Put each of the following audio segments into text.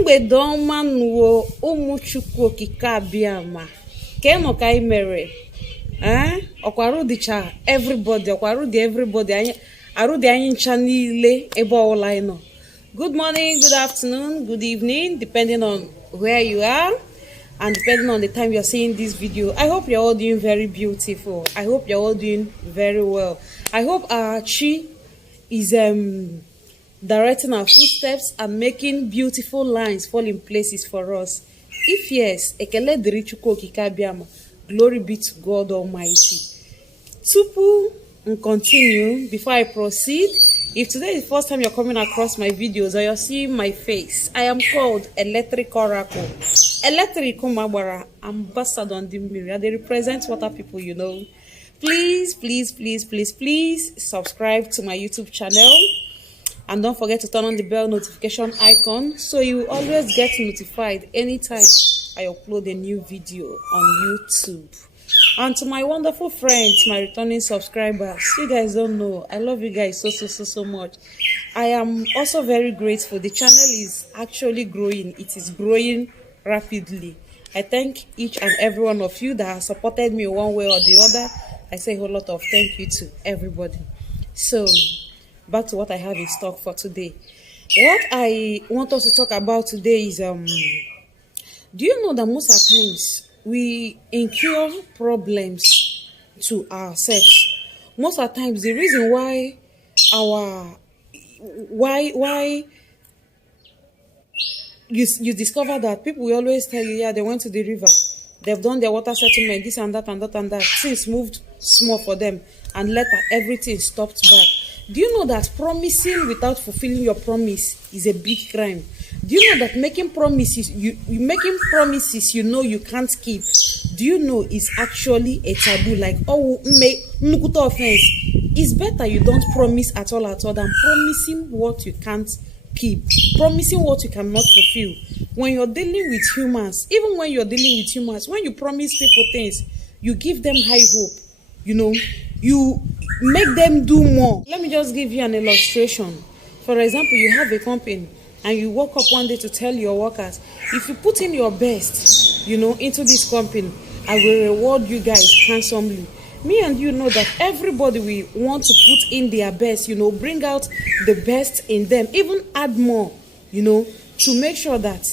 mgbede ọma nuwo ụmụ Chukwu okike abịama ka nọ ka anyị mere ọkwarụ dịcha everybody anyị arụ dị anyị ncha niile ebe ọbụla anyị nọ. Good morning, good afternoon, good evening, depending on where you are and depending on the time you're seeing this video. I hope you're all doing very beautiful. I hope you're all doing very well. I hope our Chi is directing our footsteps and making beautiful lines fall in places for us. If yes, ekele dịrị Chukwu okike abịama. Glory be to God Almighty. Tupu and continue, before I proceed, if today is the first time you're coming across my videos or you're seeing my face, I am called Electric Oracle. Electric Magbara, ambassador on the mirror. They represent water people, you know. Please subscribe to my YouTube channel. And don't forget to turn on the bell notification icon so you always get notified anytime I upload a new video on YouTube. And to my wonderful friends, my returning subscribers, you guys don't know, I love you guys so much. I am also very grateful. The channel is actually growing. It is growing rapidly. I thank each and every one of you that has supported me one way or the other. I say a whole lot of thank you to everybody. So back to what I have in stock for today. What I want us to talk about today is do you know that most of the times we incur problems to ourselves? Most of the times the reason why you discover that people will always tell you, yeah, they went to the river, they've done their water settlement, this and that and that and that, things moved small for them, and later everything stopped back. Do you know that promising without fulfilling your promise is a big crime? Do you know that making promises you know you can't keep, do you know is actually a taboo? Like, oh, nukuta offense. It's better you don't promise at all than promising what you can't keep, promising what you cannot fulfill. When you're dealing with humans, even when you're dealing with humans, when you promise people things, you give them high hope, you know, you make them do more. Let me just give you an illustration. For example, you have a company and you woke up one day to tell your workers, if you put in your best, you know, into this company, I will reward you guys handsomely. Me and you know that everybody will want to put in their best, you know, bring out the best in them, even add more, you know, to make sure that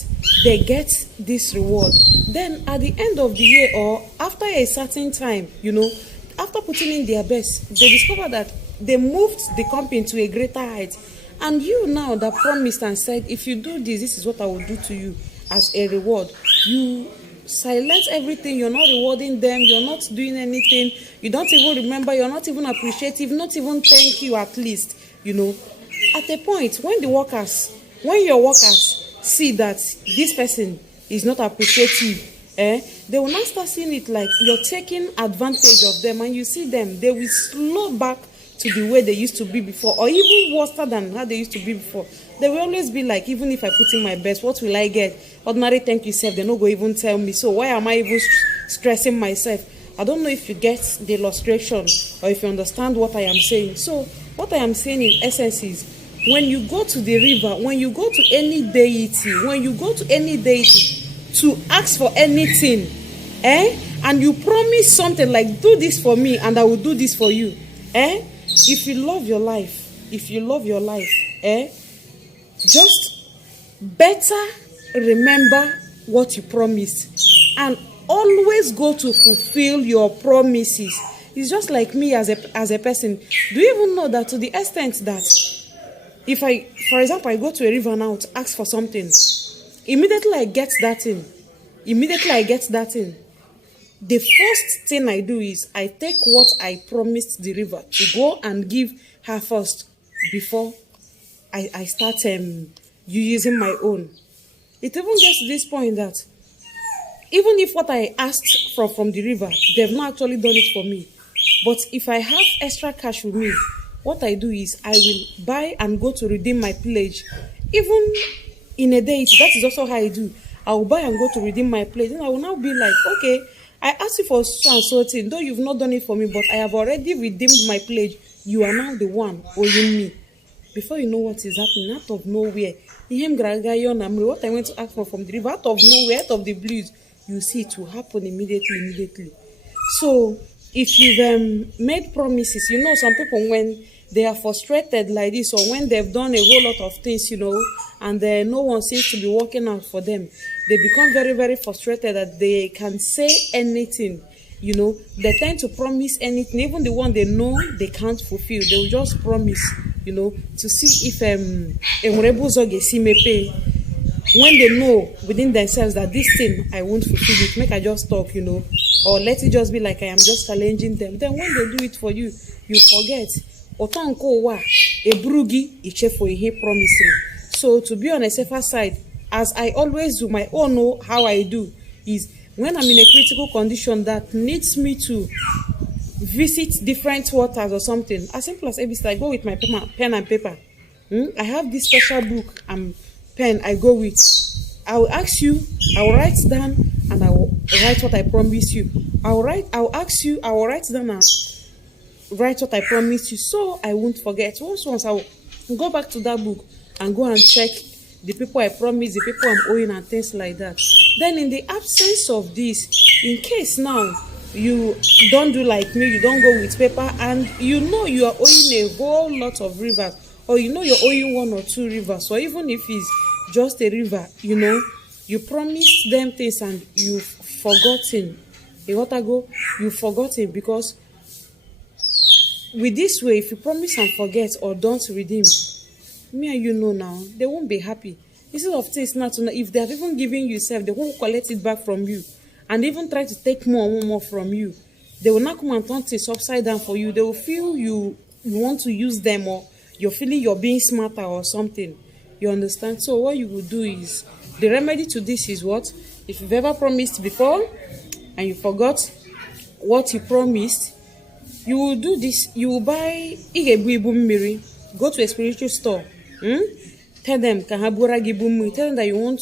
they get this reward. Then at the end of the year or after a certain time, you know, after putting in their best, they discover that they moved the company to a greater height. And you now that promised and said, if you do this, this is what I will do to you as a reward. You silence everything. You're not rewarding them. You're not doing anything. You don't even remember. You're not even appreciative. Not even thank you at least, you know. At a point, when your workers see that this person is not appreciative, they will not start seeing it like you're taking advantage of them, and you see them, they will slow back to the way they used to be before, or even worse than how they used to be before. They will always be like, even if I put in my best, what will I get? Ordinary thank you self, they no go even tell me, so why am I even stressing myself? I don't know if you get the illustration or if you understand what I am saying. So what I am saying in essence is, when you go to the river, when you go to any deity, to ask for anything, and you promise something like, do this for me and I will do this for you, if you love your life, just better remember what you promised and always go to fulfill your promises. It's just like me as a person. Do you even know that to the extent that if for example, I go to a river now to ask for something, immediately I get that thing. The first thing I do is I take what I promised the river to go and give her first before I start using my own. It even gets to this point that even if what I asked from the river, they've not actually done it for me. But if I have extra cash with me, what I do is I will buy and go to redeem my pledge. Even in a day, that is also how I do. I will buy and go to redeem my pledge. And I will now be like, okay, I asked you for so and so thing, though you've not done it for me, but I have already redeemed my pledge. You are now the one owing me. Before you know what is happening, out of nowhere, Him gragayo namri, what I went to ask for from the river, out of nowhere, out of the blues, you see it will happen immediately. So if you've made promises, you know, some people when they are frustrated like this, or when they've done a whole lot of things, you know, and no one seems to be working out for them, they become very, very frustrated that they can say anything. You know, they tend to promise anything, even the one they know they can't fulfill. They will just promise, you know, to see if when they know within themselves that this thing I won't fulfill it, make I just stop, you know, or let it just be like I am just challenging them. Then when they do it for you, you forget. So to be on a safer side, as I always do, my own know how I do is when I'm in a critical condition that needs me to visit different waters or something, as simple as ABC, I go with my pen and paper. I have this special book and pen I go with. I will ask you, I will write down, and I will write what I promise you. I will ask you, I will write down and write what I promise you, so I won't forget. Once I will go back to that book and go and check the people I promise, the people I'm owing, and things like that. Then in the absence of this, in case now you don't do like me, you don't go with paper, and you know you are owing a whole lot of rivers, or you know you're owing 1 or 2 rivers, or even if it's just a river, you know, you promise them things and you've forgotten. You've forgotten, because with this way, if you promise and forget or don't redeem, me and you know now, they won't be happy. Instead of things not to know, if they have even given you self, they won't collect it back from you, and even try to take more from you. They will not come and turn things upside down for you. They will feel you want to use them, or you're feeling you're being smarter or something. You understand? So what you will do is, the remedy to this is what? If you've ever promised before and you forgot what you promised, you will do this. You will buy go to a spiritual store. Tell them tell them that you want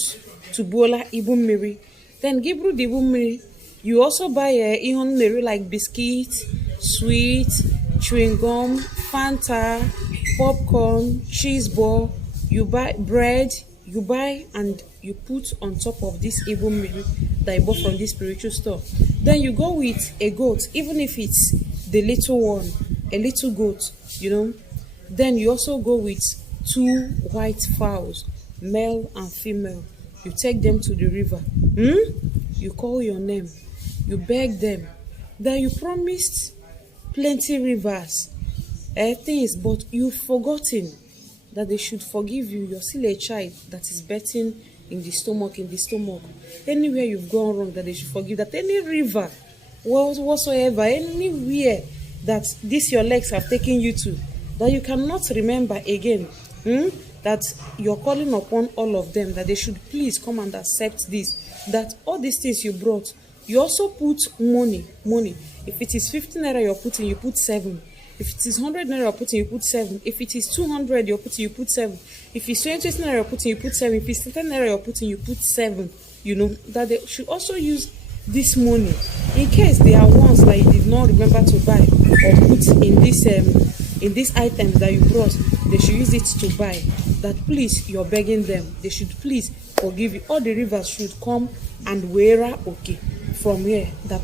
to bola ibum miri. Then give the ibum miri. You also buy ihon miri like biscuits, sweet, chewing gum, Fanta, popcorn, cheese ball. You buy bread, you buy and you put on top of this ibum miri that you bought from this spiritual store. Then you go with a goat, even if it's the little one, a little goat, you know. Then you also go with 2 white fowls, male and female. You take them to the river. You call your name. You beg them. Then you promised plenty rivers, things, but you've forgotten that they should forgive you. You're still a child that is betting in the stomach. Anywhere you've gone wrong, that they should forgive. That any river, whatsoever, anywhere that your legs have taken you to, that you cannot remember again, that you're calling upon all of them, that they should please come and accept this, that all these things you brought, you also put money. If it is 15 naira you're putting, you put 7. If it is 100 naira you're putting, you put 7. If it is 200 you're putting, you put 7. If it's 20 naira you're putting, you put 7. If it's 10 naira you're putting, you put 7. You know, that they should also use this money in case there are ones that you did not remember to buy or put in these items that you brought. They should use it to buy. That please, you're begging them, they should please forgive you. All the rivers should come and wear okay from here. That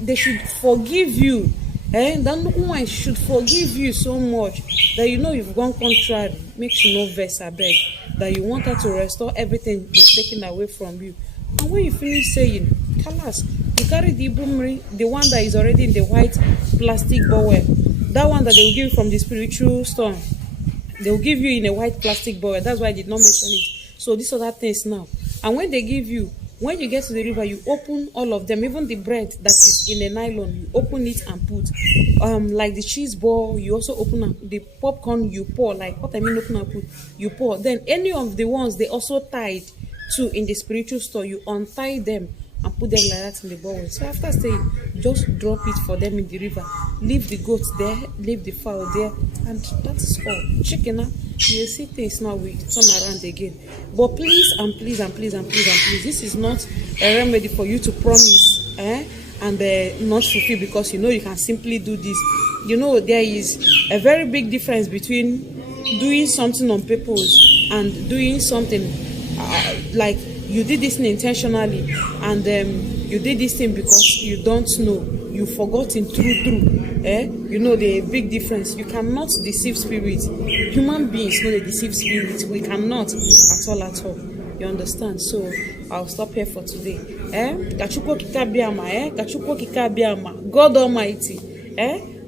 they should forgive you. That no one should forgive you so much that you know you've gone contrary. Makes you no vex, I beg. That you want her to restore everything you're taken away from you. And when you finish saying, Kalas, you carry the ibumri, the one that is already in the white plastic bottle. That one that they will give you from the spiritual store. They will give you in a white plastic bottle. That's why I did not mention it. So these other things now. And when they give you, when you get to the river, you open all of them, even the bread that is in a nylon, you open it and put. Like the cheese ball, you also open the popcorn, you pour. Like what I mean, open and put, you pour. Then any of the ones they also tied to in the spiritual store, you untie them and put them like that in the bowl. So after saying, just drop it for them in the river. Leave the goats there, leave the fowl there, and that is all. Chicken, you see things now we turn around again. But please and please, this is not a remedy for you to promise and not fulfill because you know you can simply do this. You know there is a very big difference between doing something on purpose and doing something like you did this thing intentionally, and you did this thing because you don't know, you forgot in true you know the big difference. You cannot deceive spirits. Human beings know they deceive spirits. We cannot at all. You understand? So I'll stop here for today. Kachukwu Kikabiama, God Almighty,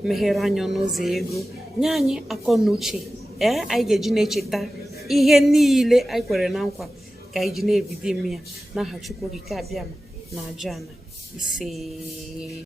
meghere anya ọnụ ụzọ ego, nye anyị akọ na uche, anyị ga-eji na-echeta ihe niile anyị kwere na nkwa, ka anyị ji na-ebido ime ya n'aha Chukwu Okike abịama na aja na ise.